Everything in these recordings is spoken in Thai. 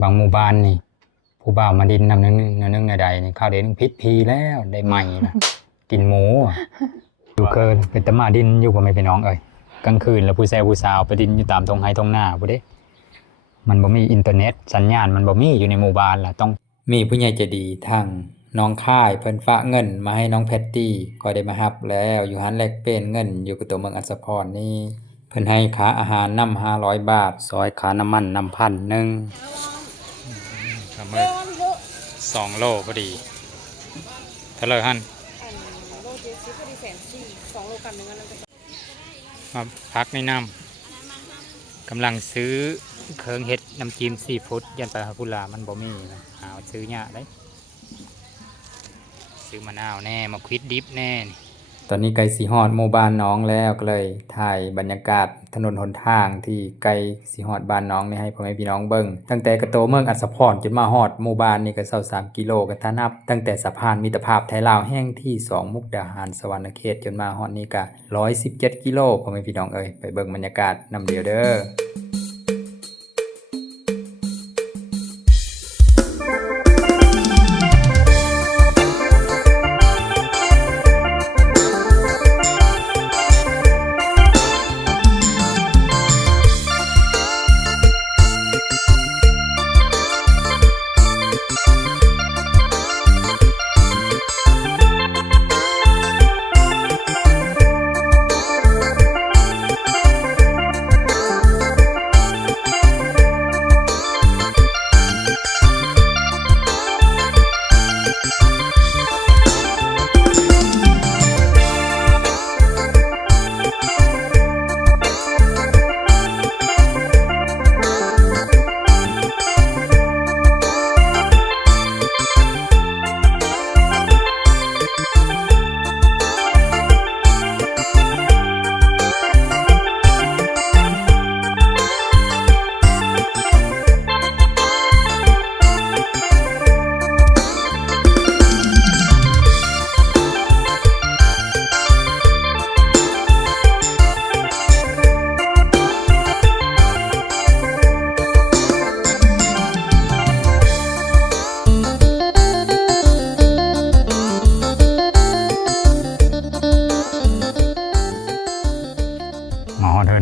บางหมู่บ้านนี่ผู้บ่าวมาดินนำนึงใดนี่ข้าวเด่นพิษพีแล้วได้ใหม่นะกินหมูอยู่เกินเป็นตะมาดินอยู่กับไม่พี่น้องเอ้ยกลางคืนแล้วผู้แซ่ผู้สาวไปดินอยู่ตามทงไห้ทงหน้าผู้เด้มันบ่มีอินเทอร์เน็ตสัญญาณมันบ่มีอยู่ในหมู่บ้านล่ะต้องมีผู้ใหญ่ใจดีทางน้องค่ายเพิ่นฝากเงินมาให้น้องแพตตี้ก็ได้มารับแล้วอยู่หันแลกเปลี่ยนเงินอยู่กับตัวเมืองอัสสพรนี่เพิ่นให้ค่าอาหารนำ500 บาทซอยค่าน้ำมันนำ1,000ครับมื้อ2 โลพอดีเท่าไหร่หั่นโล70พอดี140 2 โลกันนึงอันนั้นมาพักในน้ำกำลังซื้อเครื่องเฮ็ดน้ำจิ้มซีฟู้ดยันปลาพุลามันบ่มีนะหาซื้อยากได้ซื้อมะนาวแน่มะขวิดดิบแน่ตอนนี้ไกลสีฮอดหมู่บ้านน้องแล้วก็เลยถ่ายบรรยากาศถนนหนทางที่ไกลสีฮอดบ้านน้องนี่ให้พ่อแม่พี่น้องเบิ่งตั้งแต่กระโตเมืองอัสสพรจนมาฮอดหมู่บ้านนี่ก็23 กิโลกันถ้านับตั้งแต่สะพานมิตรภาพไทยลาวแห่งที่2มุกดาหารสวรรณเขตจนมาฮอดนี่ก็117 กิโลพ่อแม่พี่น้องเอ้ยไปเบิ่งบรรยากาศนำเดียวเด้อ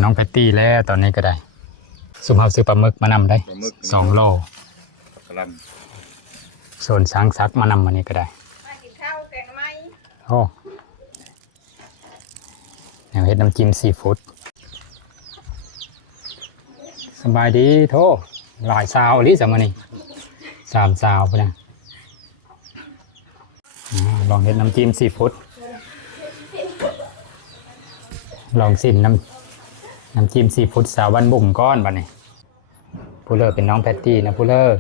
น้องแพตตี้แล้วตอนนี้ก็ได้สุภาพซื้อปลาหมึกมานำได้2 โลส่วนช้างซักมานำมานี่ก็ได้มากินข้าวแกงไหมโอ้แนวเฮ็ดน้ำจิ้มซีฟู้ดสบายดีโทหลายสาวลิสมานี่3 สาวไปนะลองเฮ็ดน้ำจิ้มซีฟู้ดลองชิมน้ำจิ้มซีฟู้ดสาวบ้านบุ่มก้อนบัดนี้ผู้เลิศเป็นน้องแพตตี้นะผู้เลิศ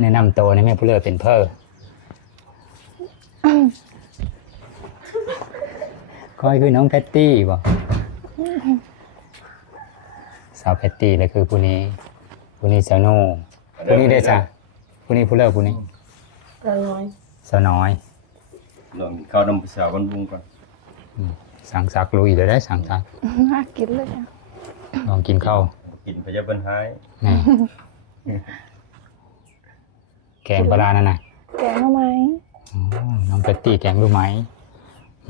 แนะนำตัวนี่แม่ผู้เลิศเป็นเพอก้อยคือน้องแพตตี้บ่สาวแพตตี้แล้วคือผู้นี้สาวโน่ผู้นี้ได้จ้ะผู้นี้ผู้เลิศผู้นี้สาวน้อยลองข้าวนำสาวบ้านบุ่มก่อนสั่งซักลุยเลยได้สั่งซักน่ากินเลยลองกินข้าวกินพยาบาลหายนี่แกงปลานั่นน่ะแกงรู้ไหมน้องแพตตี้แกงรู้ไหม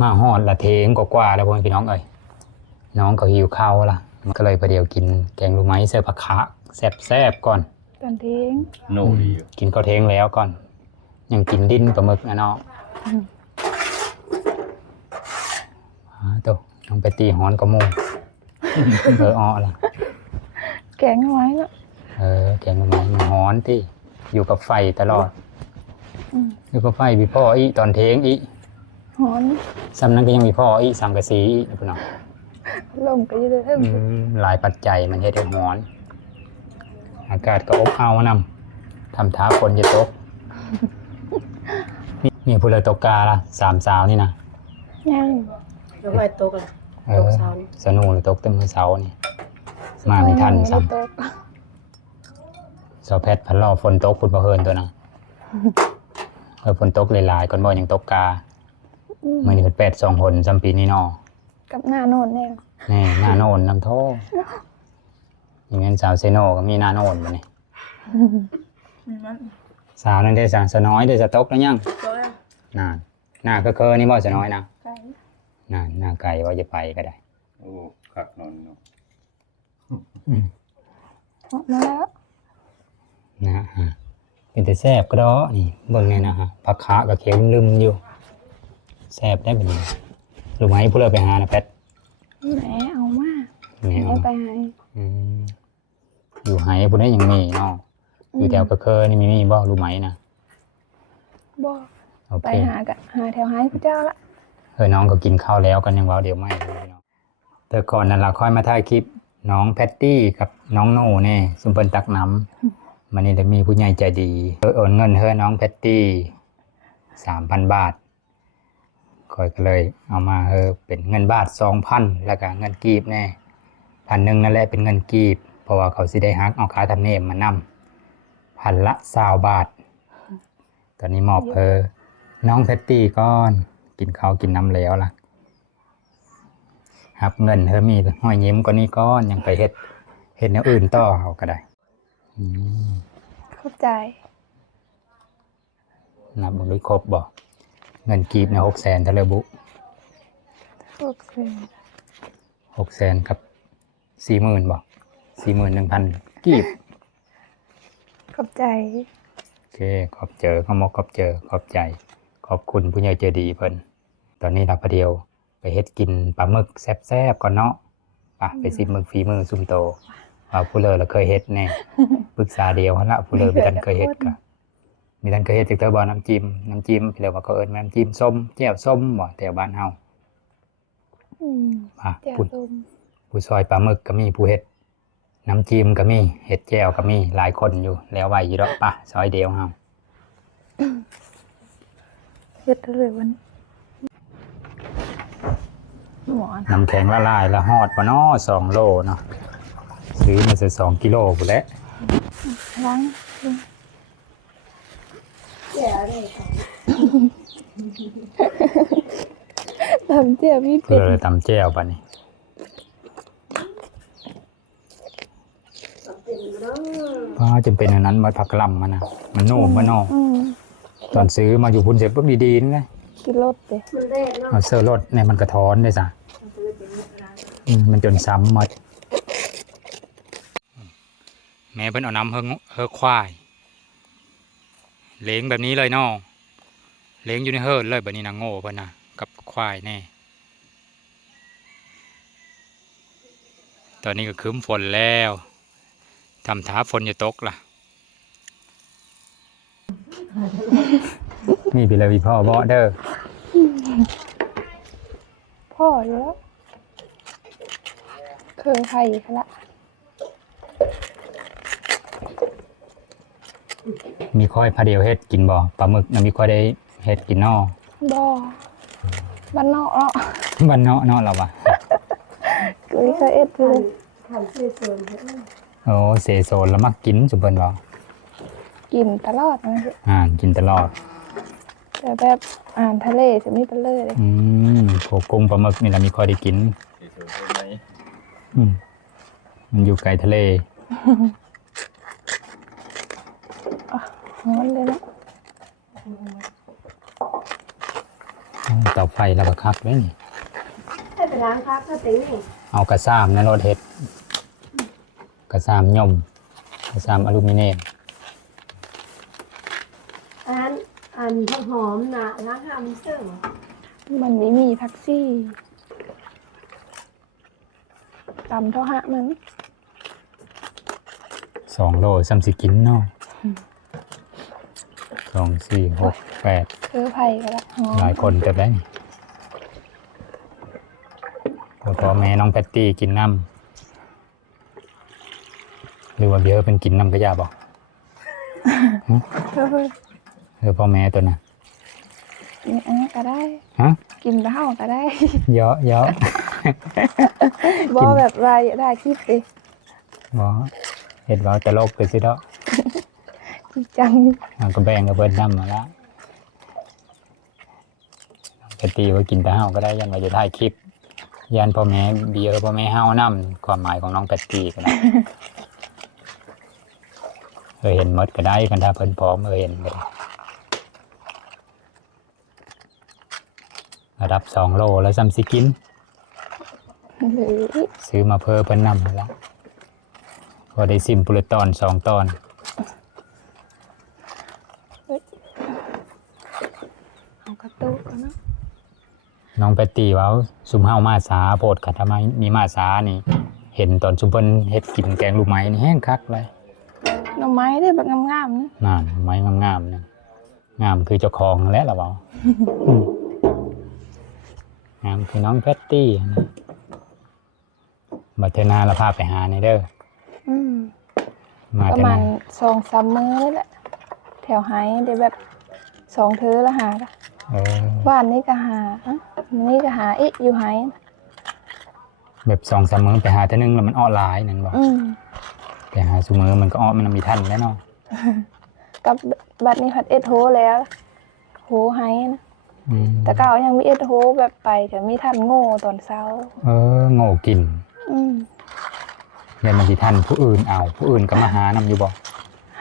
มาฮอดละเทงกว่าแล้วพ่อพี่น้องเอ้ยน้องก็หิวข้าวล่ะมันก็เลยประเดี๋ยวกินแกงรู้ไหมเสื้อผักคะแซ่บก่อนตอนเที่ยงโน่ดีกินข้าวเทงแล้วก่อนยังกินดิ้นปลาหมึกนะเนาะตัวน้องไปตีหอนกระมูอ้อล่ะแกงเอาไว้เนาะแกงเอาไว้มันหอนที่อยู่กับไฟตลอดอยู่กับไฟมีพ่ออีตอนเทงอีหอนซ้ำนั้นก็ยังมีพ่ออีสังกะสีอีพี่น้องลมก็ยืดเพิ่มหลายปัจจัยมันเฮ็ดให้หอนอากาศก็อบอ้าวนำทำท้าคนจะตกนี่ผู้เลยตกกาละ3 สาวนี่นะยังเดี๋ยวไปตกตกเสาสนุกเลยตกเต็มเสานี่มาไม่ทันซ้ำสาวแพทย์พันล่อฝนตกฝุ่นประเฮินตัวนะฝนตกหลายๆก่อนบ่ยังตกกามื่อนี้เป็น8 2 หนจำปีนี้นอกับหน้าโน่นเนี่ยนี่หน้าโน่นน้ำโท อย่างนั้นสาวเซโนก็มีหน้าโนนบ่นี่ มัน สาวนั่นได้สาวสน้อยได้สต๊อกแล้วยัง ตัวแล้ว น่าหน้าเคอๆนี่บ่สน้อยนะ ไก่ น่าหน้าไก่ว่าจะไปก็ได้ โอ้คักนอนเนาะ ออกมาแล้ว นะฮะเป็นแต่แซ่บก็ดอนี่เบิ่งเนี่ยนะฮะผักขากับเขียวลืมอยู่แซ่บได้แบบนี้รู้ไหมผู้เลิกไปหานะแพท แหมเอามา แม่ แหม เอา ไปให้ อืมอยู่ไหผู้ได้ยังมีเนาะอยู่แถวกระเคอนี่มีบ่รู้ไหมนะ บ่ โอ ไป เค หาแถวหายพระเจ้าละ น้องก็กินข้าวแล้วกันยังว่าเดี๋ยวไม่พี่น้องแต่ก่อนนั้นเราค่อยมาถ่ายคลิปน้องแพตตี้กับน้องโน่เนี่ยซุมเปิลตักน้ำมันนี่จะมีผู้ใหญ่ใจดีโอนเงินให้น้องแพตตี้3,000 บาทค่อยก็เลยเอามาเป็นเงินบาท 2,000แล้วก็เงินกีบแน่1,000นั่นแหละเป็นเงินกีบเพราะว่าเขาสิได้ฮักเอาค่าธรรมเนียมมานำ1,000 ละ20 บาทตอนนี้มอบน้องแพตตี้ก่อนกินข้าวกินน้ำแล้วล่ะครับเงินมีห้อยยิ้มก็นี่ก้อนยังไปเฮ็ดแนวอื่นต่อเขาก็ได้อืม เข้าใจ นับบ่ได้ครบบ่เงินกีบเนี่ย600,000ทะเลบุ โอเค 600,000กับ40,000บ่41,000กีบ เข้าใจ โอเคขอบใจขอบคุณผู้ใหญ่ใจดีเพิ่นตอนนี้เราประเดียวไปเฮ็ดกินปลาหมึกแซ่บๆก่อนเนาะไปสิหมึกฝีมือซุ่มโตว่าผู้เลอเราเคยเฮ็ดแน่ ปรึกษาเดียวหั่นละผู้เลอมีท่านเคยเฮ็ดก็มีท่านเคยเฮ็ดจักเทื่อบ่น้ำจิ้มพี่เลอว่าเขาเอิ้นว่าน้ำจิ้มส้มแจ่วส้มบ่แถวบ้านเฮา แจ่ว ผู้ ต้ม ผู้ซอยปลาหมึกก็มีผู้เฮ็ดน้ำจิ้มก็มีเฮ็ดแจ่วก็มีหลายคนอยู่แล้วไว้อยู่ดอกซอยเดียวเฮา เฮ็ดเลยวันหมอน น้ำแข็งละลายละฮอดบ่เนาะ2 โลเนาะซื้อมาสิ2 กิโลพุ่นแหละ ล้างทำเจียวพี่ เพื่ เป็ อ ด เลยตำแจ่วบัดนี้เพราะจำเป็นอันนั้นมันผักกะหล่ำมันน่ะมันนุ่มบ่เนาะ ตอนซื้อมาอยู่พุ่นเสร็จปุ๊บดีๆนี่นะ กินรสเด้ เอาเสื้อรถเนี่ยมันกระท้อนได้ซะมันจนซ้ำหมดแม่เพิ่นเอาน้ำเฮอควายเลี้ยงแบบนี้เลยเนาะเลี้ยงอยู่ในเฮิร์เลยแบบนี้นะโง่เพิ่นนะกับควายแน่ตอนนี้ก็คืมฝนแล้วทำท้าฝนจะตกล่ะนี่พี่เลยพี่พ่อบ่เด้อ พ่อเยอะเคยไข่ค่ะละ มีค่อยพาเดียวเฮ็ดกินบ่ปลาหมึกน่ะมีค่อยได้เฮ็ดกินนอ บ่บ้านนอกเนาะ บ้านเนาะเราว่ะ กูเคยเอ็ดเลย โอ้เสโซนแล้วมักกินสุเพิ่นบ่ กินตลอดนะ กินตลอด แต่แบบอาหารทะเลจะมีตะเลย โขกุ้งปลาหมึกนี่ล่ะมีค่อยได้กิน สิเจอไหม มันอยู่ไกลทะเล ฮ้อนเลยนะ เตาไฟแล้วก็คักไว้นี่ ให้ไปล้างพักก็ติ้งนี่ เอากระซ้ำในรถเฮ็ดกระซ้ำย่อมกระซ้ำอลูมิเนียม อันผักหอมนะล้างห้ามเสื่อม มันไม่มีแท็กซี่ตำเท่าหะมัน 2 โลซ้ำสิกินเนาะ2 4 6 8เคยไผ่กันละหอ หลายคนเต็มได้นี่พ่อแม่น้องแพตตี้กินน้ำหรือว่าเบียร์เป็นกินน้ำกระยาบอก พ่อแม่ตัวน่ะ นี่อันก็ได้ ฮะ กินแล้วก็ได้ เยอะ บ่แบบรายได้คิดดิ บ่เห็ดว่าจะโลกไปสิเนาะ จริงจัง มันก็แบ่งกับเบิดน้ำมาละแพตตี้ว่ากินแต่ห้าวก็ได้ยันว่าจะถ่ายคลิปยันพ่อแม่เบียร์พ่อแม่ห้าวน้ำความหมายของน้องแพตตี้ก็ได้ เห็นหมดก็ได้กันถ้าเพิ่นพร้อมเห็นก็ได้ระดับ2 โลแล้วซ้ำสิกิน หรือ ซื้อมาเพิ่มเพิ่นนำแล้วก็ได้ซิมปุระตอน2 ตอน เอากระตุกเนาะ น้องแปตตี้ว่าซุมเฮามาสาโพดกันทำไมมีมาสานี่ เห็นตอนซุมเพิ่นเฮ็ดกินแกงลูกไม้นี่แห้งคักเลย หน่อไม้ได้แบบงามๆนะ นั่นไม้งามๆนี่งามคือเจ้าของนั่นแหละล่ะเว้า งามคือน้องแพตตี้นะบัดเทอหนาเราพาไปหาในเด้อ อืม มา ประ เทอห มา นา ณ2-3 มื้อนี่แหละแถวไฮได้แบบ2 เธอละหา เออ บ้านนี้ก็หานี่ก็หาอีกอยู่ไฮ แบบ2-3 มื้อไปหาเทื่อนึงแล้วมันอ้อหลายนั่นบ่ อืม ไปหาซุมื้อมันก็อ้อมันมีทันแน่เนาะ กับบัดนี้ผัดเอ็ดโฮแล้วโฮไฮนะ อืม แต่เก่ายังมีเอ็ดโฮแบบไปแต่มีทันโง่ตอนเช้า โง่กิน อืม เดี๋ยวมันสิทันผู้อื่นเอาผู้อื่นก็มาหานำอยู่บ่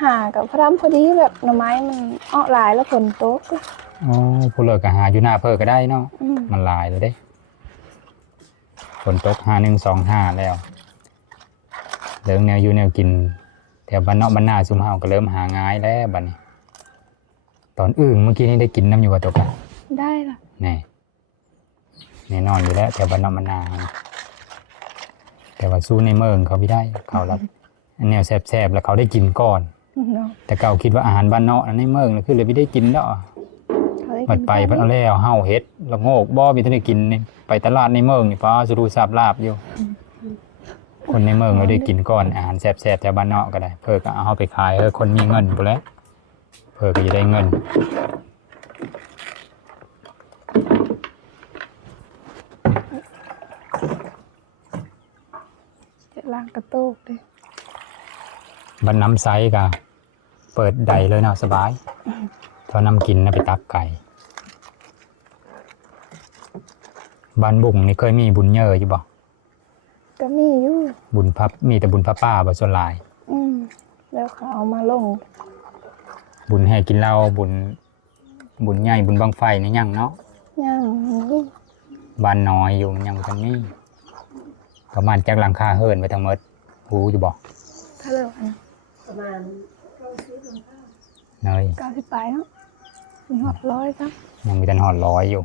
หากับพร่ำพอดีแบบหน่อไม้มันอ้อหลายแล้วฝนตก อ๋อผู้เลิกก็หาอยู่หน้าเพิ่นก็ได้เนาะ อืม มันหลายเลยเด้ฝนตก5125แล้วเรื่องแนวอยู่แนวกินแถวบ้านนอกบ้านนาซุมเฮาก็เริ่มหาง่ายแล้วบัดนี้ ตอนอึ่งเมื่อกี้นี้ได้กินน้ำอยู่ว่าตกอะ ได้ล่ะ แน่นอนอยู่แล้วแถวบ้านนอกบ้านนาแต่ว่าสู้ในเมืองเขาไม่ได้เขารับอันแนวแซ่บๆแล้วเขาได้กินก่อน เนาะ แต่เก่าคิดว่าอาหารบ้านนอกอันในเมืองน่ะคือเลยไม่ได้กินแล้ว เขาได้ บั กิ ด น ไปเพิ่นเอาแล้วเฮาเฮ็ดละโงกบ่มีทันได้กินนี่ไปตลาดในเมืองนี่ป้าสุรูสาบลาบอยู่ คนในเมืองเราได้กินก่อนอาหารแซ่บๆแถวบ้านนอกก็ได้ เพิ่นก็เอาเฮาไปขายคนมีเงินพุ่นแหละเพิ่นก็จะได้เงิน จะล้างกระตุกดิ บ้านน้ำไซก็เปิดใดเลยเนาะสบายเท่าน้ำกินนะไปตักไก่บ้านบุ่งนี่เคยมีบุญเยอะอยู่บ่ ก็มีอยู่ บุญพับมีแต่บุญพระป้าบ่ส่วนหลาย อืมแล้วเขาเอามาลง บุญแห่กินเหล้าบุญใหญ่บุญบังไฟนี่ยังเนาะ ย่างนี่ บ้านน้อยอยู่มันยังกันนี่ประมาณจากหลังคาเฮิรนไปทั้งหมดหูอยู่บ่ ถ้าเลิก ประมาณ เนย 90 ปลายเนาะมีหอด100ครับ ยังมีแต่หอด100อยู่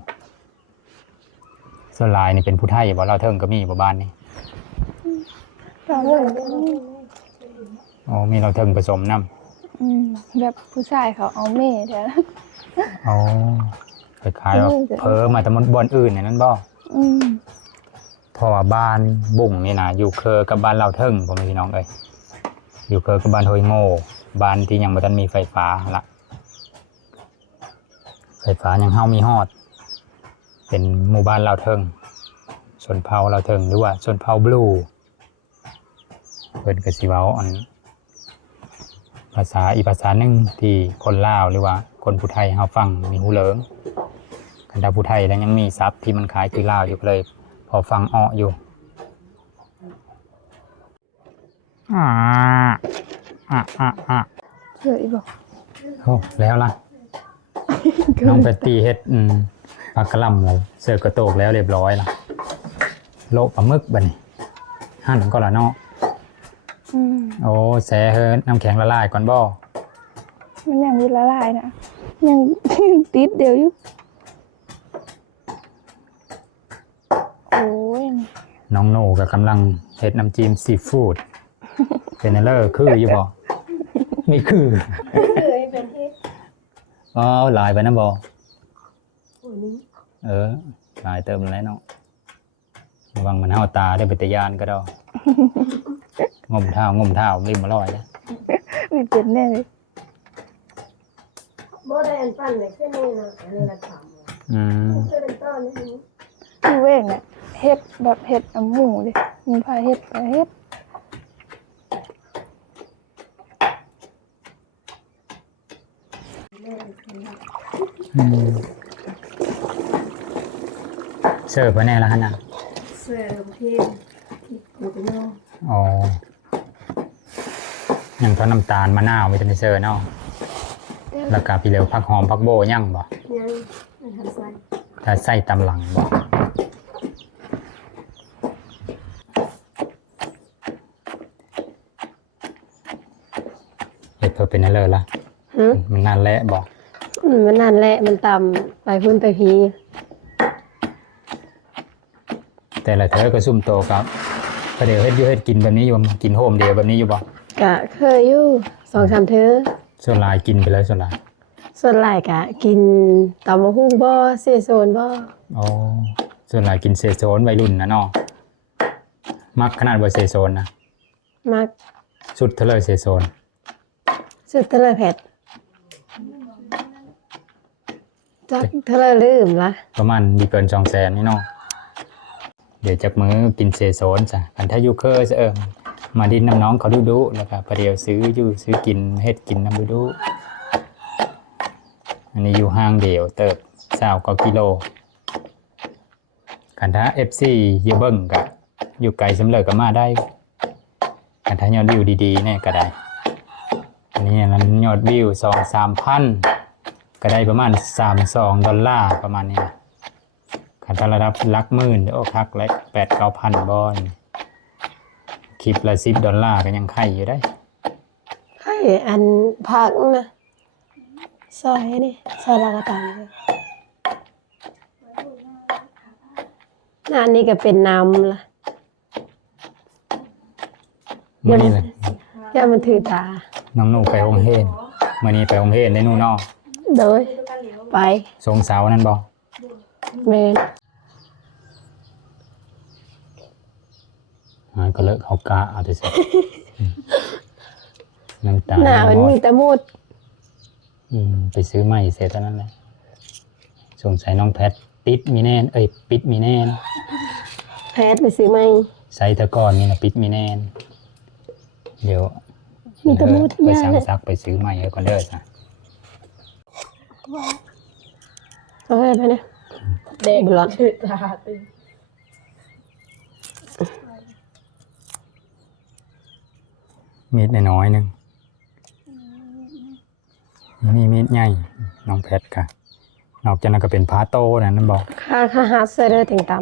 ส่วนหลายนี่เป็นผู้ไทยบ่เราเทิงก็มีบ่บ้านนี่ เราเลิก อ๋อมีเราเทิงผสมน้ อืมแบบผู้ชายเขาเอาเม่แถวนั้น ำอ๋อไปขายว่าเพิ่มมาแต่มันบ่อนอื่นเนี่ยนั่นบ่ อืม เพราะว่าบ้านบุ่งนี่นะอยู่เคอกับบ้านเราเทิงผมพี่น้องเอ้ยอยู่เคอกับบ้านโฮยโง่บ้านที่ยังบ่ทันมีไฟฟ้าละไฟฟ้ายังเฮามีฮอด เป็นหมู่บ้านเราเทิงชนเผ่าเราเทิงหรือว่าชนเผ่าบลูเพิ่นก็สิเว้าอันภาษาอีกภาษาหนึงที่คนลาวหรือว่าคนผู้ไทยเฮาฟังมีหูเหลิงคันถ้าผู้ไทยแล้วยังมีศัพท์ที่มันคล้ายคือลาวอยู่ก็เลย พอฟังอ้ออยู่เชื่ออีบอก โอ้แล้วล่ะ น้องแปตตี้เฮ็ดผักกะหล่ำเลยเสิร์ฟกระโตกแล้วเรียบร้อยละโละปลาหมึกบัดนี้หั่นก่อนละเนาะ อืม โอ้แซ่เฮ้น้ำแข็งละลายก่อนบ่ มันยังมีละลายนะยัง ติดเดียวอยู่โอ้ย น้องโน่ก็กำลังเฮ็ดน้ำจิ้มซีฟู้ดเป็นอะไรคืออยู่บ่ไม่คือ เคยเป็นที่ อ๋อหลายไปนะบ่ โอ้นี้ หลายเติมแล้วเนาะระวังมันเฮาตาได้เป็นตะยานก็ดอกงมเท้ริมมาลอยแล้ว ไม่เป็นแน่เลย โมได้อันปั้นเลยแค่นี้นะอันนี้เราทำ อืม เคยเป็นต้นนี่ คือเว้งเนี่ยเฮ็ดแบบเฮ็ดหมูเลยมีพาเฮ็ดไปเฮ็ด เสิร์ฟไว้แน่ละฮะนะ เสือเพียงที่กูไปโน่ อ๋อ ยังทอดน้ำตาลมะนาววิตามินเซอร์เนาะแล้วก็พี่เหลวผักหอมผักโบยังบ่ ยังไม่ทันใส่ ถ้าใส่ตำหลังบ่เฮ็ดเพื่อเป็นอะไรล่ะ หืม มันนานแล้วบอก มันนั่นแหละมันต่ำไปพื้นไปพี แต่ละเธอก็ซุ่มโตครับประเดี๋ยวเฮ็ดอยู่เฮ็ดกินแบบนี้อยู่บ่กินโฮมเดียวแบบนี้อยู่บ่ กะเคยอยู่2-3เทื่อ ส่วนหลายกินไปเลยส่วนหลาย ส่วนหลายกะกินตำมะฮุ่งบ่เสโซนบ่ อ๋อส่วนหลายกินเซโซนวัยรุ่นนะเนาะมักขนาดบ่เซโซนนะ มัก สุดเท่าเลยเซโซน สุดเทเลเพชรจักเทเลลืมละ ประมาณมีเกิน200,000นี่เนาะเดี๋ยวจากมื้อกินเซโซนจ้ะกันถ้าอยู่เคยซะมาดินน้ำน้องเขาดุๆแล้วก็ประเดี๋ยวซื้ออยู่ซื้อกินเฮ็ดกินน้ำดุๆอันนี้อยู่ห้างเดียวเติบ20กว่ากิโลกันถ้า FC อยู่เบิ่งก็อยู่ไกลสำเร็จก็มาได้กันถ้ายอดวิวดีๆเนี่ยก็ได้อันนี้มันยอดวิว 2-3 พันก็ได้ประมาณ$32ประมาณนี้นะคันถ้าระดับหลักหมื่นโอ้คักและ8-9 พันบอนคลิปละ$10ก็ยังไข่อยู่ได้ ให้อันผักนะซอยนี่ซอยลากระตังอันนี้ก็เป็นน้ำละ มื้อนี้เลย อย่ามันถือตา น้องหนูไปโรงเรียนมื้อนี้ไปโรงเรียนได้หนูเนาะ โดยไป ทรงเสานั่นบ่ เมน ก็เลิกเขากะเอาแต่สิน้ำตาล หน้ามันมีแตะมูด ไปซื้อใหม่เสร็จเท่านั้นแหละสงสัยน้องแพทติดมีแน่นปิดมีแน่น แพทย์ไปซื้อไหม ใส่ตะกอนนี่นะปิดมีแน่นเดี๋ยว มีแตะมูด ไป ยา สั่ง เลย ซักไปซื้อใหม่ก่อนเด้อจ้ะ เอาไปไปเนี่ยเด็กบลอน มีดน้อยๆหนึงนี่มีดใหญ่น้องแพทค่ะนอกจากนั้นก็เป็นพาโต้นะนั่นบอก ค่าหาเซอร์ถึงต่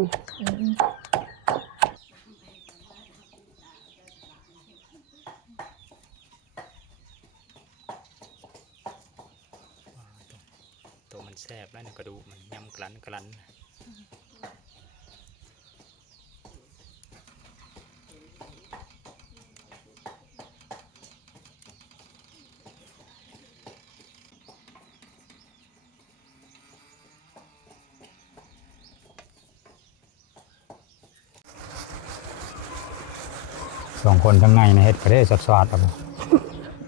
ตัวมันแซ่บแล้วกระดูกมันยำกลั้นสองคนทั้งในนะเฮ็ดก็ได้สอดๆเอาบ่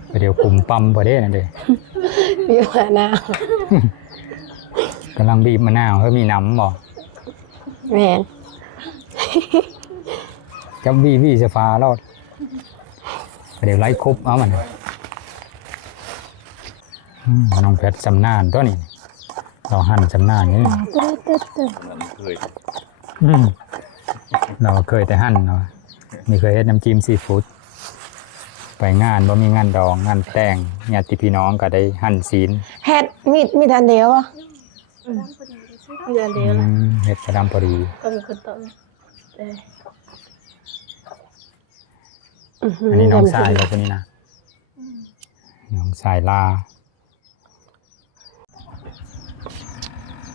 ไปเดี๋ยวคุมปั๊มบ่ได้นั่นเด้ ำมีหัวหน้าก ำลังบีบมะนาวเฮ้ยมีน้ำบ่ แมน จับวีสฟ้าแล้วเดี๋ยวไล่ครบเอามันน้องแพทย์สำนานตัวนี้เราหั่นสำนานนี่ มันเคย เราเคยแต่หั่นเนาะนี่เคยเฮ็ดน้ำจิ้มซีฟู้ดไปงานบ่มีงานดองงานแต่งญาติพี่น้องก็ได้หั่นศีล แพทย์มีทันเดียวอ่ะ เดือนเดียวละ เฮ็ดกระดำพอดี ก็เป็นคนต้ม อันนี้น้องสายเราคนนี้นะน้องสายลา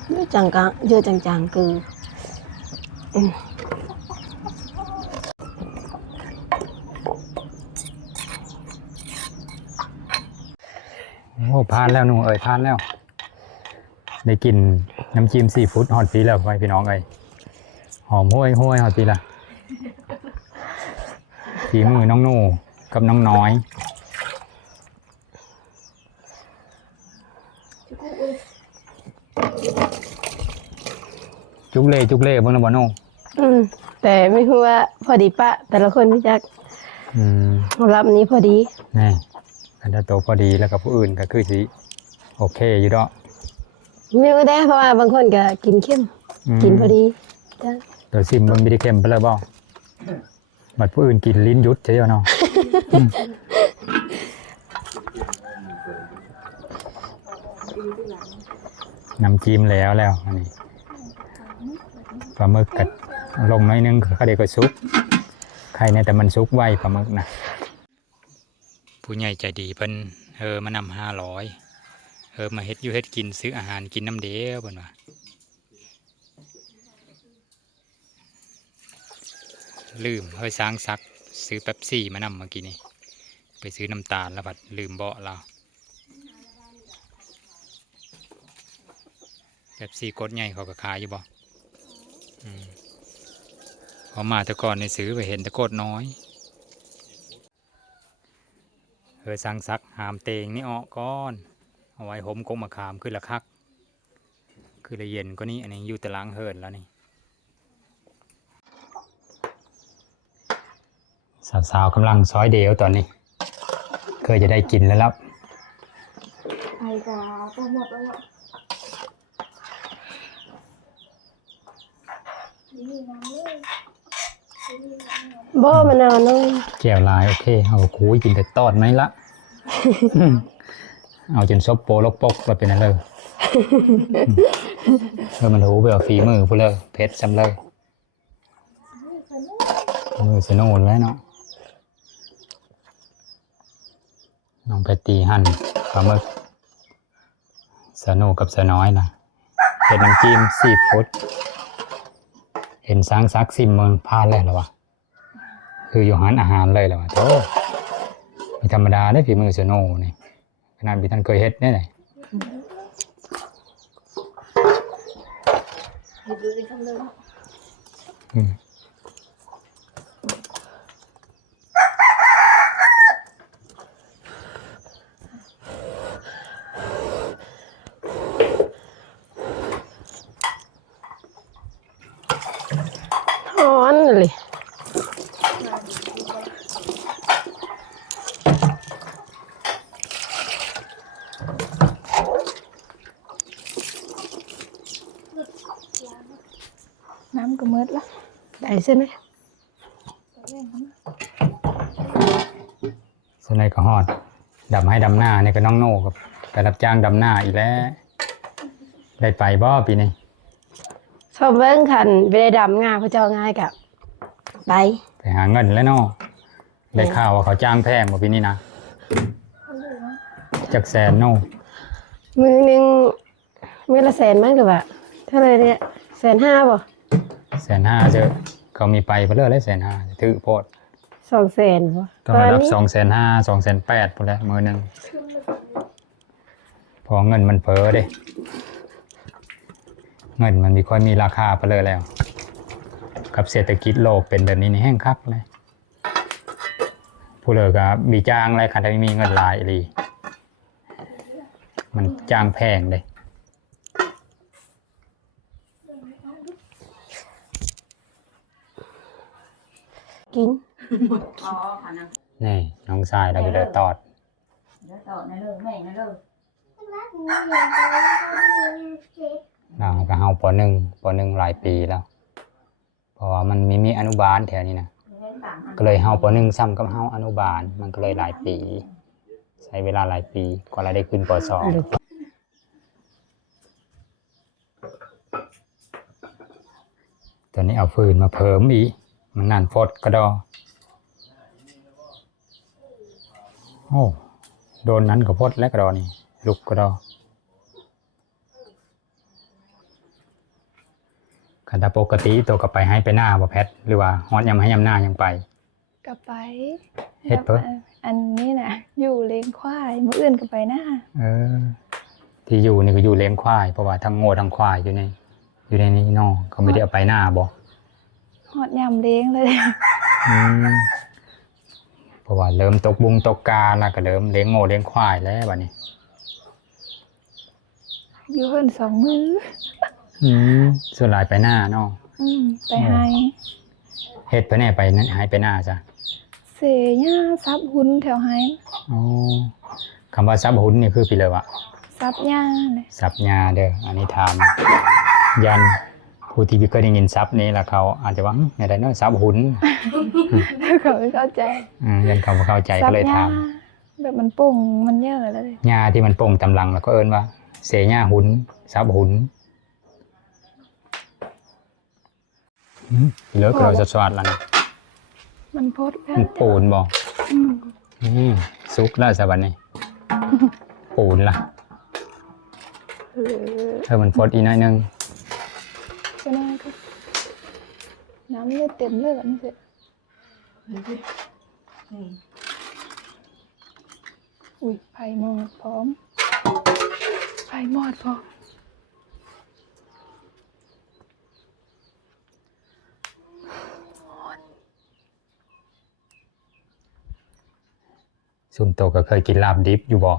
เยอะจังคือ โอ้พานแล้วหนูพานแล้ว ได้กินน้ำจิ้มซีฟู้ดฮอตปีแล้วไปพี่น้องหอมห้วยฮอตปีละฝีมือน้องหนูกับน้องน้อยจุกเล่เบิ่งนะบ่หนู แต่ไม่รู้ว่าพอดีปะแต่ละคนพี่จักรับนี้พอดี นี่อันถ้าโตพอดีแล้วกับผู้อื่นก็คือสิโอเคอยู่ดอก ไม่ก็ได้เพราะว่าบางคนก็กินเข้มกินพอดีจ้ะ ตัวซิมเบิ่งบ่ได้เข้มไปเลยบ่บัดผู้อื่นกินลิ้นยุดใช่เนาะ น้ำจิ้มแล้วอันนี้ปลาหมึกกัดลงน้อยนึงเขาเดี๋ยวก็ซุกใครเนี่ยแต่มันซุกไวปลาหมึกนะผู้ใหญ่ใจดีเพิ่นมานำ500มาเฮ็ดอยู่เฮ็ดกินซื้ออาหารกินน้ำเดียวเพิ่นว่าลืมสร้างซักซื้อเป๊ปซี่มานำเมื่อกี้นี้ไปซื้อน้ำตาลแล้วบัดลืมเบาะเราเป๊ปซี่กดใหญ่เขาก็ขายอยู่บ่พอมาแต่ก่อนในซื้อไปเห็นแต่กดน้อยสั่งซักหามเตงนี่ออกก่อนเอาไว้ห่มกงมะขามคือละคักคือละเย็นก็นี่อันนี้อยู่ตารางเฮิร์นแล้วนี่สาวๆกำลังซอยเดียวตอนนี้เคยจะได้กินแล้วครับไปจ้าก็หมดแล้วเนาะบ่มะนาวน้อง แก้วลายโอเคเอาคุยกินแต่ตอดไหมละ เอาจนซบโปลกปกมาเป็นอะไรเลยมันหูแบบฝีมือพูดเลยเพชรจำเลยมือสนุนแล้วเนาะน้องไปตีหั่นปลาหมึกสนุกับสน้อยนะเห็ดน้ำจิ้มซีฟู้ดเห็นสร้างซักซิมเมืองพานเลยหรอวะคืออยู่หันอาหารเลยหรอวะโธ่ไม่ธรรมดาได้ฝีมือสนุนี่ขนาดพี่ท่านเคยเฮ็ดได้ไหนฮ้อนเลยน้ำก็มืดละ ได้ใช่ไหม ส่วนในก็ฮอดดำให้ดำหน้าเนี่ยก็น้องโน่ครับไปรับจ้างดำหน้าอีกแล้วได้ไปบ่ปีนี้ ชอบเบิ้งคันไปได้ดำงาเขาเจ้าง่ายกับไป ไปหาเงินแล้วเนาะได้ข่าวว่าเขาจ้างแพงกว่าปีนี้นะจักแสนโน่ มือหนึ่งมือละแสนมั้งหรือว่าเท่าไรเนี่ย150,000บ่ 150,000เจอเขามีไปเพื่อเลย150,000ถือโพด 200,000บ่ ต้องได้รับ250,000 280,000พุ่นแหละมือหนึ่งพอเงินมันเฟ้อเด้เงินมันมีค่อยมีราคาไปเลยแล้วกับเศรษฐกิจโลกเป็นแบบนี้นี่แห้งคักเลยผู้เลิกกับมีจ้างอะไรคันที่มีเงินหลายอีมันจ้างแพงเลย กิน นี่น้องชายเราไปเดินตอด ในเรื่องแม่ในเรื่อง เราก็เฮาปหนึ่งหลายปีแล้วเพราะว่ามันมีอนุบาลแถวนี้นะก็เลยเฮาปหนึ่งซ้ำกับเฮาอนุบาลมันก็เลยหลายปีใช้เวลาหลายปีกว่าเราได้ขึ้นปสองตอนนี้เอาฟืนมาเพิ่มอีกมันนั่นฟดกระดอโอ้โดนนั้นก็พดและกระดอนี่ลุกกระดอคันถ้าปกติตัวก็ไปให้ไปหน้าบ่แพทหรือว่าฮอดยำให้ยำหน้ายังไป ก็ไป เฮ็ดเพิ่น อันนี้นะอยู่เลี้ยงควายมื้ออื่นก็ไปหน้า ที่อยู่นี่ก็อยู่เลี้ยงควายเพราะว่าทั้งโง่ทั้งควายอยู่ในนี้เนาะเขาไม่ได้เอาไปหน้าบ่ ฮอดยามเลี้ยงเลย เพราะว่าเริ่มตกบุงตกกาแล้วก็เริ่มเลี้ยงโง่เลี้ยงควายแล้วบัดนี้ อยู่เพิ่น2 มื้อ ส่วนหลายไปหน้าเนาะ ไปให้ เฮ็ดไปแน่ไปนั้นหายไปหน้าจ้ะ เสยหญ้าซับหุ่นแถวให้ อ๋อคำว่าซับหุนนี่คือปีเลยวะ ซับหญ้าเลย ซับยาเด้ออันนี้ถามยันผู้ที่เคยได้ยินซับนี้แล้วเขาอาจจะว่าในใดเนาะซับหุน เขาไม่เข้าใจ ยันเขาบ่เข้าใจก็เลยถาม แบบมันปุ่งมันเยอะเลย ยาที่มันโป่งตำลังแล้วก็เอิ้นว่า เสียหญ้าหุนซับหุนเลิกเราจะสวัสดแล้วนะ มันโพดแล้ มั วน ปูนบอกซุกแล้วสวัสดีปูนล่ะมันฟดอีกน้อยนึง ก็น่าก็น้ำเลือดเต็มเลยแบบนี้สิอุ้ยไผ่หมอดพร้อมไผ่หมอดพร้อม ซุมโตก็เคยกินลาบดิบอยู่บ่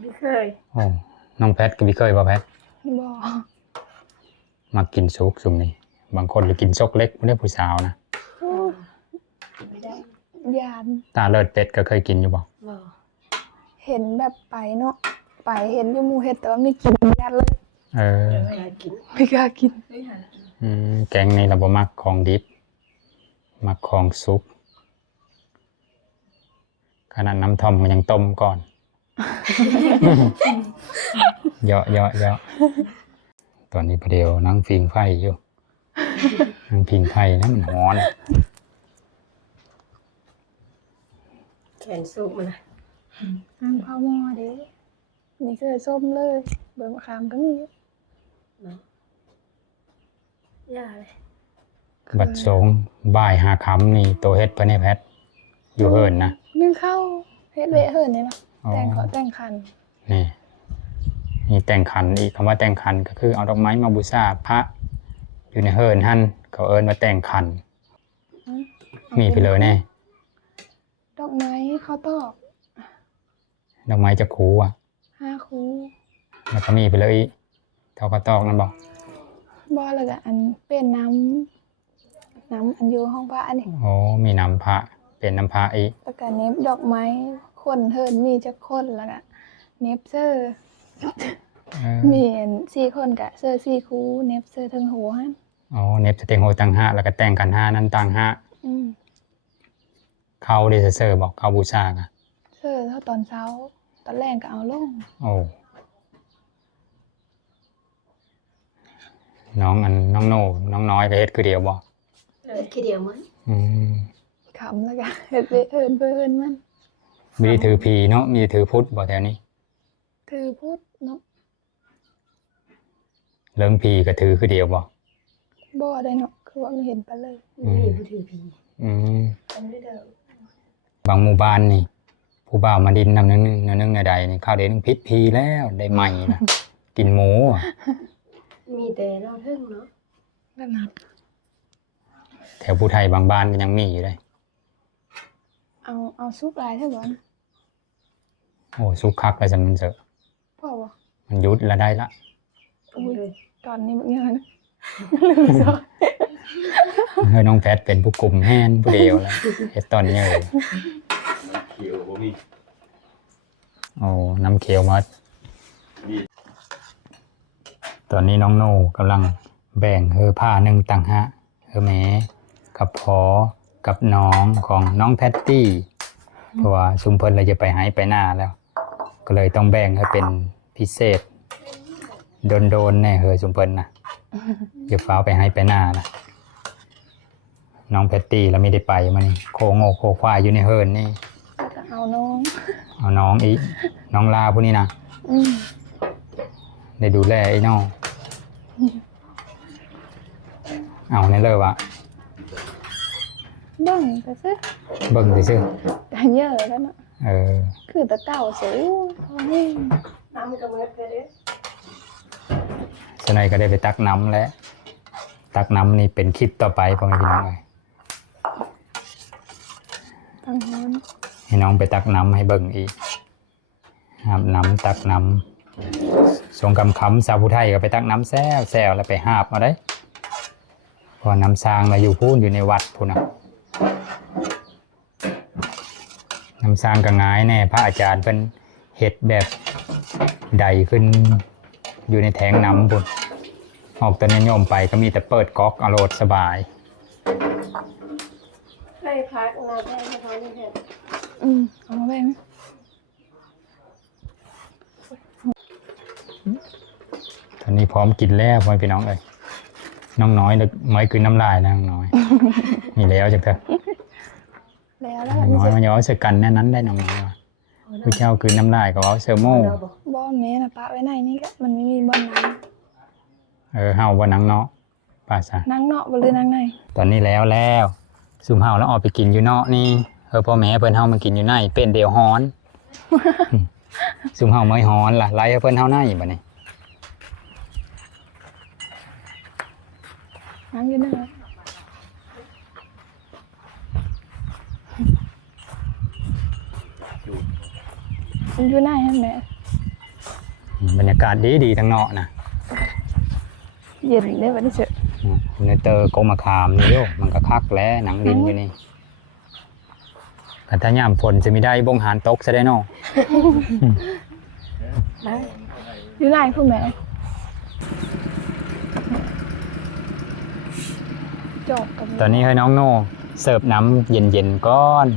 ไม่เคย โอ้น้องแพทก็มีเคยบ่แพท บ่ มากินซุกซุมนี้บางคนก็กินซกเล็กไม่ได้ผู้สาวนะ ยาน ตาเลิศเป็ดก็เคยกินอยู่บ่ เห็นแบบไปเนาะไปเห็นอยู่หมู่เห็ดแต่ว่าไม่กินยานเลย เออ ไม่กล้ากิน แกงในระบบมักของดิบมักของซุปขนาดน้ำท่อมมันยังต้มก่อน เยอะตอนนี้ประเดี๋ยวนั่งฟิงไฟอยู่ นั่งพิงไฟนะมันร้อน แขนสูบมันนะ น้ำข้าวหม้อเด้นี่เคยส้มเลยเบอร์มะขามก็มี ย่าเลย บัดสงบ่ายหาคำนี่โตเฮ็ดไปในแพทอยู่เฮินนะ นึ่งข้าวเฮ็ดเละเหินนี่นะ อ๋อ แต่งเขาแต่งคัน นี่มีแต่งขันอีกคำว่าแต่งขันก็คือเอาดอกไม้มาบูชาพระอยู่ในเฮินหั่นเขาเอิ้นว่าแต่งขัน มีไปเลยแน่ ดอกไม้ข้าวตอก ดอกไม้จะคูอ่ะ 5 คู่ แล้วก็มีไปเลยอีกเท่ากระตอกนั่นบอก บ่แล้วก็อันเป็นน้ำอันอยู่ห้องพระอันนี้ โอ้มีน้ำพระเป็นน้ำพระอีก แล้วก็เน็บดอกไม้คนเฮินมีจักคนแล้วก็เน็บเซอร์ เออ มีอัน4คนก็เซอร์4คู่เน็บเซอร์ทั้งหัวหั่น อ๋อเน็บสเต็งโฮตังห้าแล้วก็แต่งขันห้านั้นตังห้า อืม เข้าเดซเซอร์บอกเข้าบูชากัน เซอร์เท่าตอนเช้าตอนแรกก็เอาลง โอ้น้องโน่น้องน้อยก็เฮ็ดคือเดียวบอก ขี้เดียวมั้ง อืม ขำแล้วก็เฮ็ดเละเฮินเพิ่นมัน มีได้ถือผีเนาะมีได้ถือพุทธบอกแถวนี้ ถือพูดเนาะ เรื่องผีก็ถือคือเดียวบอก บ่ได้เนาะคือว่ามันเห็นไปเลย มีผู้ถือผี อืม อันนี้เด้อบ างหมู่บ้านนี่ผู้บ่าวมาดินนำนึงใดนี่ข้าวเด่นพิษพีแล้วได้ใหม่นะกินหมูอะ มีแต่เราทึ่งเนาะ นั่นน่ะ แถวผู้ไทยบางบ้านก็ยังมีอยู่เลย เอาซุปลายเท่าก่อน โอ้สุกคักเลยจำมันเถอะ พ่อบ่ มันยุดละได้ละ อุ้ยตอนนี้มันเงี้ยนะ เฮ้ยน้องแพทเป็นผู้กลุ่มแฮนผู้เดียวแล้วเฮ็ดตอนเนี้ยเลย เขียวบ่มี โอ้น้ำเขียวมัดตอนนี้น้องโน่กำลังแบ่งผ้าหนึ่งต่างหากแม่กับพอกับน้องของน้องแพตตี้เพราะว่าชุมเพิ่นเราจะไปหายไปหน้าแล้ว ก็เลยต้องแบ่งให้เป็นพิเศษโดนแน่ชุมเพิ่นนะอย่าฟ้าวไปหายไปหน้านะน้องแพตตี้เราไม่ได้ไปมานี่โคโง่โคควายอยู่ในเฮิร์นนี่ แล้วก็เอาน้อง เอาน้องอีกน้องลาผู้นี้นะ อืม ได้ดูแลไอ้น้องเอาในเลยวะ เบิ่งไปซิ เบิ่งซื่อ แต่เยอะแล้วเนาะ เออ คือตะเก่าสูงพอนี่ น้ำมันก็เหมือนกันเด้อ สนัยก็ได้ไปตักน้ำแล้วตักน้ำนี่เป็นคลิปต่อไปพ่อแม่พี่น้องเลย ทางโน้น ให้น้องไปตักน้ำให้เบิ่งอีกหาบน้ำตักน้ำสงคำสาวผู้ไทยก็ไปตักน้ำแซวแล้วไปหาบมาได้พอน้ำซางมาอยู่พูนอยู่ในวัดพูนนะน้ำซางก็ง่ายแน่พระอาจารย์เป็นเห็ดแบบใดขึ้นอยู่ในแทงน้ำพูนออกตอนนี้โยมไปก็มีแต่เปิดก๊อกอโรดสบาย ให้พักนาแพงให้เขานี่แพง เอามาแบ่ง อนนี้พร้อมกินแล้วพ่อพี่น้องเอ้ยน้องน้อยไม่คืนน้ำลายนะน้องน้อย มีแล้วจังเถอะ แล้วแล้ว น้องน้อยมาย้อนเสือกันแน่นั้นได้น้องน้อยว่ะผู้เจ้าคืนน้ำลายกับเอาเสือโม่ บ่แม่น่ะปะไว้ไหนนี่ก็มันไม่มีบ่อนนั้น เฮาบ่นังเนาะป้าซะ นั่งเนาะบ่เลยนั่งใน ตอนนี้แล้วซุมเฮาแล้วออกไปกินอยู่เนาะนี่พ่อแม่เพิ่นเฮามากินอยู่ในเป็นเดียวฮ้อน ซุมเฮาไม่ฮ้อนล่ะไล่ให้เพิ่นเฮาในบัดนี้ นั่งอยู่นั่นอยู่ไหนฮะแม่ บรรยากาศดีทั้งเนาะนะ เย็นได้บัดนี้เถอะ เนเตอร์โกมะขามนี่โยมันก็คักแล้วหนังดินอยู่นี่กันถ้ายามฝนจะมีได้บงหารตกซะได้เนาะ อยู่ไหนคุณแม่จบกับ ตอนนี้ให้น้องโน่เสิร์ฟน้ำเย็นๆก้อน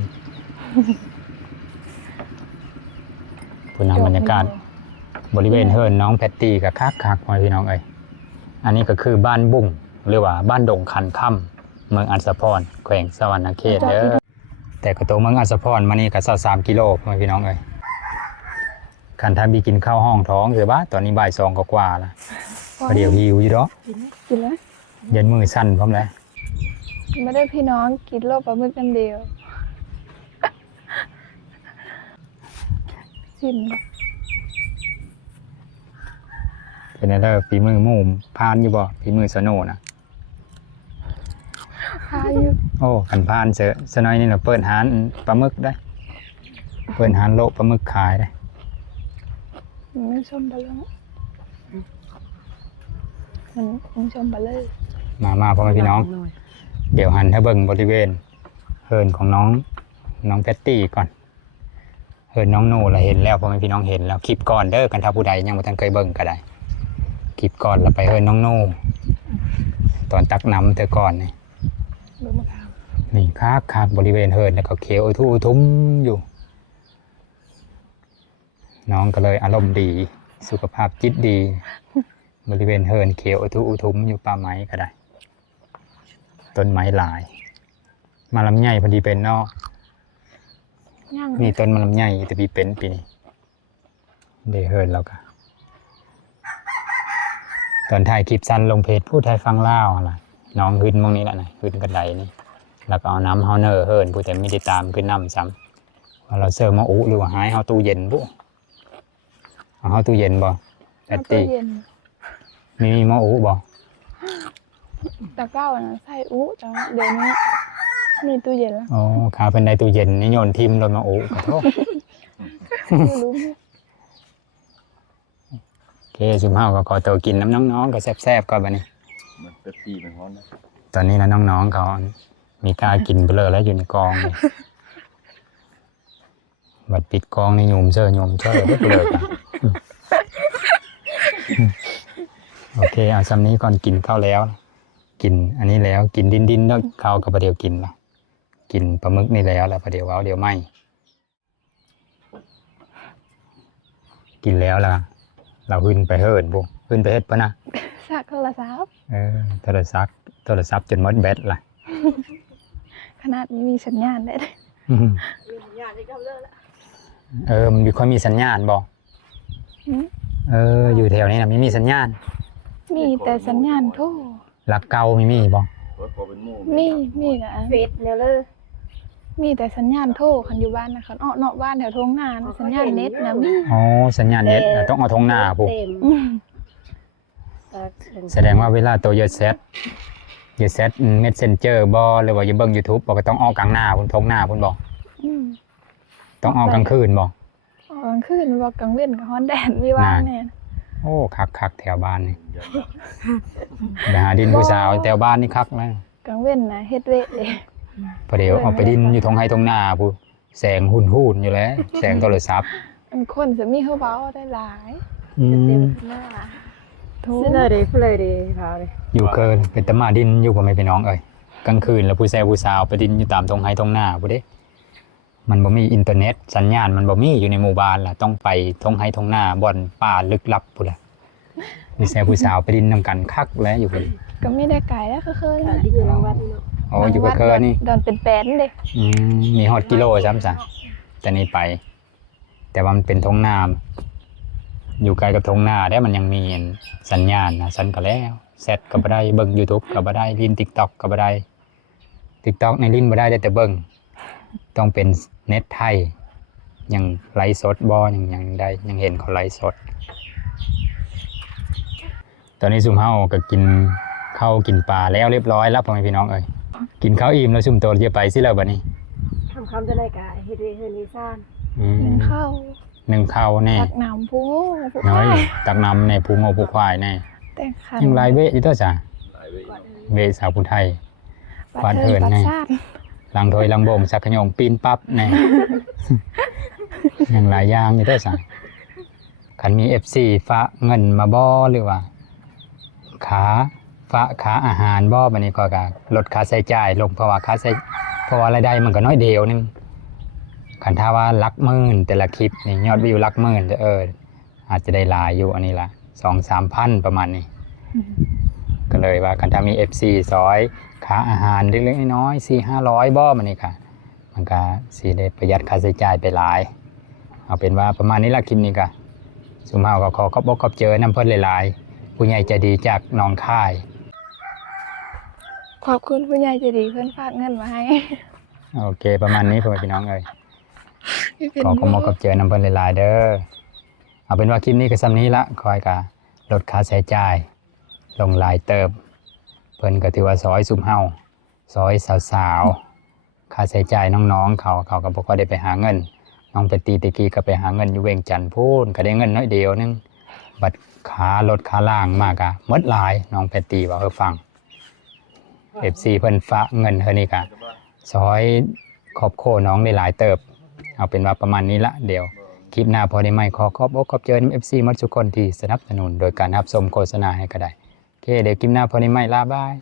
ผู้นำบรรยากาศบริเวณเฮิร์นน้องแพตตี้กับคักๆมาพี่น้องเอ้ยอันนี้ก็คือบ้านบุ้งหรือว่าบ้านดงคันค่ำเมืองอัศพรแขวงสวรรณเขตเด้อแต่กระตัวเมืองอัศพรมานี่ก็23 กิโลมาพี่น้องเอ้ยคันถ้ามีกินข้าวห้องท้องคือบ้าตอนนี้บ่าย2กว่าแล้วพอเดี๋ยวหิวอยู่ดอก กินแล้ว เย็นมือสั้นพร้อมแล้ว ไม่ได้พี่น้องกินโลปลาหมึกกันเดียวชิม เป็นอะไรฝีมือหมู่พานอยู่บ่ฝีมือสโนนะ พายุ โอ้ขันพานเสอะสน้อยนี่เราเปิดร้านปลาหมึกได้เปิดร้านโลปลาหมึกขายได้ มันชมไปแล้วมันชมไปเลย มาพ่อแม่พี่น้อง เดี๋ยวหันให้เบิ่งบริเวณเฮิร์นของน้องแพตตี้ก่อนเฮิร์นน้องโน่เราเห็นแล้วพ่อแม่พี่น้องเห็นแล้วคลิปก่อนเด้อกันถ้าผู้ใดยังไม่ทันเคยเบิ่งก็ได้คลิปก่อนเราไปเฮิร์นน้องโน่ตอนตักน้ำเธอก่อนนี่ เบอร์มะขาม นี่คักบริเวณเฮิร์นแล้วก็เขียวทุ่มอยู่ น้องก็เลยอารมณ์ดีสุขภาพจิตดี บริเวณเฮิร์นเขียวทุ่มอยู่ป่าไม้ก็ได้ต้นไม้หลายมาลำไยพอดีเป็นเนอก ย่าง มีต้นมาลำไยแต่ปีเป็นปีนี้ได้เฮิร์นแล้วก็ตอนถ่ายคลิปสั้นลงเพจพูดไทยฟังเล่าวอะไรน้องขึ้นมองนี้แหละนะขึ้นกันไดนี่แล้วก็เอาน้ำเฮาเนอร์เฮิร์นผู้แต่ไม่ได้ตามขึ้นน้ำซ้ำว่าเราเสิร์ฟมาอุหรือว่าหายเฮาตู้เย็นบุเอาเฮาตู้เย็นบ่แพต ตู้ ตี้ เย็น มีหม้ออุบ่ ตะเก้านะใส่อู้จังเดี๋ยวนี้มีตู้เย็นแล้ว อ๋อขาเป็นในตู้เย็นนี่โยนทิมลงมาอุขอโทษ ไม่รู้ โอเคซุมเฮาก็ขอตัวกินน้ำน้องๆก็แซ่บๆก่อนบัดนี้ มันเป๊ปซี่มันฮ้อนนะ ตอนนี้นะน้องๆเขามีกล้ากินเบลอแล้วอยู่ในกองเลยบัดปิดกองนี่โยมเชื่อไม่เบลอกันโอเคเอาซ้ำนี้ก่อนกินข้าวแล้ว กินอันนี้แล้วกินดินแล้วข้าวกับประเดี๋ยวกินละกินปลาหมึกนี่แล้วประเดี๋ยวเอาเดี๋ยวไม่กินแล้วล่ะเราขึ้นไปเฮิร์นบุขึ้นไปเฮ็ดปะนะ สักโทรศัพท์ โทรศัพท์จนหมดแบตละ ขนาดนี้มีสัญญาณได้เลย มันมีค่อยมีสัญญาณบอกอยู่แถวนี้นะมีสัญญาณ มีแต่สัญญาณโทร หลักเก่ามีบอก รถพอเป็นหมู่ มีกับอัน เฟสเนี่ยเลย มีแต่สัญญาณโทรคันอยู่บ้านนะคันออกนอกบ้านแถวท้องนานะสัญญาณเน็ตนะมี อ๋อสัญญาณเน็ตต้องเอาทงหน้าปุ๊ เต็ม อืม แสดงว่าเวลาตัวเยอะเซตเมสเซนเจอร์บอหรือว่าจะเบิ่ง YouTube บอกก็ต้องออกกลางหน้าพุ่นทงหน้าพุ่นบอก อืม ต้องออกกลางคืนบอก ออกกลางคืนบอกกลางเว้นกับฮ้อนแดดวิวางเนี่ย โอ้คักแถวบ้านนี่ไปหาดินผู้สาวแถวบ้านนี่คักแล้ว กลางเว้นนะเฮ็ดเวะเลย พอเดี๋ยวเอาไปดินอยู่ทงไห้ทงหน้าผู้แสงหุ่นอยู่แล้วแสงโทรศัพท์ อันคนจะมีเขาเบาได้หลาย โทร ซื้อเลยดิพาเลย อยู่เกินเป็นตะมาดินอยู่กับไม่พี่น้องเอ้ยกลางคืนแล้วผู้แซ่ผู้สาวไปดินอยู่ตามทงไห้ทงหน้าผู้เด้มันบ่มีอินเทอร์เน็ตสัญญาณมันบ่มีอยู่ในหมู่บ้านล่ะต้องไปทงไห้ทงหน้าบ่อนป่าลึกลับพุ่นล่ะ ผู้แซ่ผู้สาวไปดินนำกันคักแล้วอยู่เพิ่น ก็ไม่ได้ไกลแล้วก็เคย ดินอยู่รางวัดนี่เนาะ โอ้อยู่กับเคินนี่ ดอนเป็นแป้นเลย มีฮอดกิโลซ้ำซะแต่นี่ไป แต่ว่ามันเป็นท้องนาอยู่ไกลกับท้องนาได้มันยังมีสัญญาณนะสันก็แล้วแซดก็บ่ได้เบิ่ง YouTube ก็บ่ได้ลิน TikTok ก็บ่ได้ TikTok ในลินบ่ได้แต่เบิ่งต้องเป็นเน็ตไทยยังไลฟ์สดบ่ยังได้ยังเห็นเขาไลฟ์สด ตอนนี้ซุมเฮาก็กินข้าวกินปลาแล้วเรียบร้อยแล้วพ่อแม่พี่น้องเอ้ยกินข้าวอิ่มแล้วซุมโตจะไปสิแล้วบัดนี้ ทำคำจะได้กะเฮ็ดเฮือนนี่ซ่าน หนึ่งเข้า นึ่งข้าวแน่ ตักน้ำผู้ผู้ น้อย ชาย ตักน้ำในภูโงภูควายแน่ แต่งขัน ยังลายเวะอยู่ตัวจ้ะ หลายเวท เวะสาวผู้ไทย ปัดเทิน ปั ปั ด ด เทิน ชาติ ลังถอยลังโบงสักขยงปีนปั๊บแน่ ยังหลายอย่างอยู่ตัวจ้ะคันมี FC ฝากเงินมาบ่หรือว่าขาอาหารบ่บัดนี้ก็ลดค่าใช้จ่ายลงเพราะว่ารายได้มันก็น้อยเดียวนึงคันถ้าว่าหลักหมื่นแต่ละคลิปนี่ยอดวิวหลักหมื่นจะอาจจะได้หลายอยู่อันนี้ละ 2-3 พันประมาณนี้ ก็เลยว่าคันถ้ามี FC ซอยค่าอาหารเล็กๆน้อยๆ 4-500บ่มันนี่ค่ะมันก็สิได้ประหยัดค่าใช้จ่ายไปหลายเอาเป็นว่าประมาณนี้ละคลิปนี้ก็สุมเฮาก็ขอขอบอกขอบเจอน้ำเพิ่นหลายๆผู้ใหญ่ใจดีจากหนองคาย ขอบคุณผู้ใหญ่ใจดีเพื่อนฝากเงินมาให้ โอเคประมาณนี้พ่อแม่พี่น้องเอ้ย ไม่เป็น ขอขอบอกขอบเจอน้ำเพิ่นหลายๆเด้อเอาเป็นว่าคลิปนี้ก็ซ้ำนี้ละคอยก็ลดค่าใช้จ่ายลงหลายเติบเพิ่นก็ถือว่าซอยซุมเฮาซอยสาวๆค่าใช้จ่ายน้องๆเขาก็บ่ค่อยได้ไปหาเงินน้องไปตีตะกี้ก็ไปหาเงินอยู่เวียงจันทน์พูนก็ได้เงินน้อยเดียวนึงบัดขาลดขาล่างมากะหมดหลายน้องไปตีว่าฟัง FC เพิ่นฝากเงินเฮานี่ก็ซอยครอบครัวน้องได้หลายเติบเอาเป็นว่าประมาณนี้ละเดี๋ยวคลิปหน้าพอได้ไหมขอขอบอกขอบเจอ FC หมดทุกคนที่สนับสนุนโดยการรับชมโฆษณาให้ก็ได้โอเคเดี๋ยวคลิปหน้าพอได้ไหมลาบาย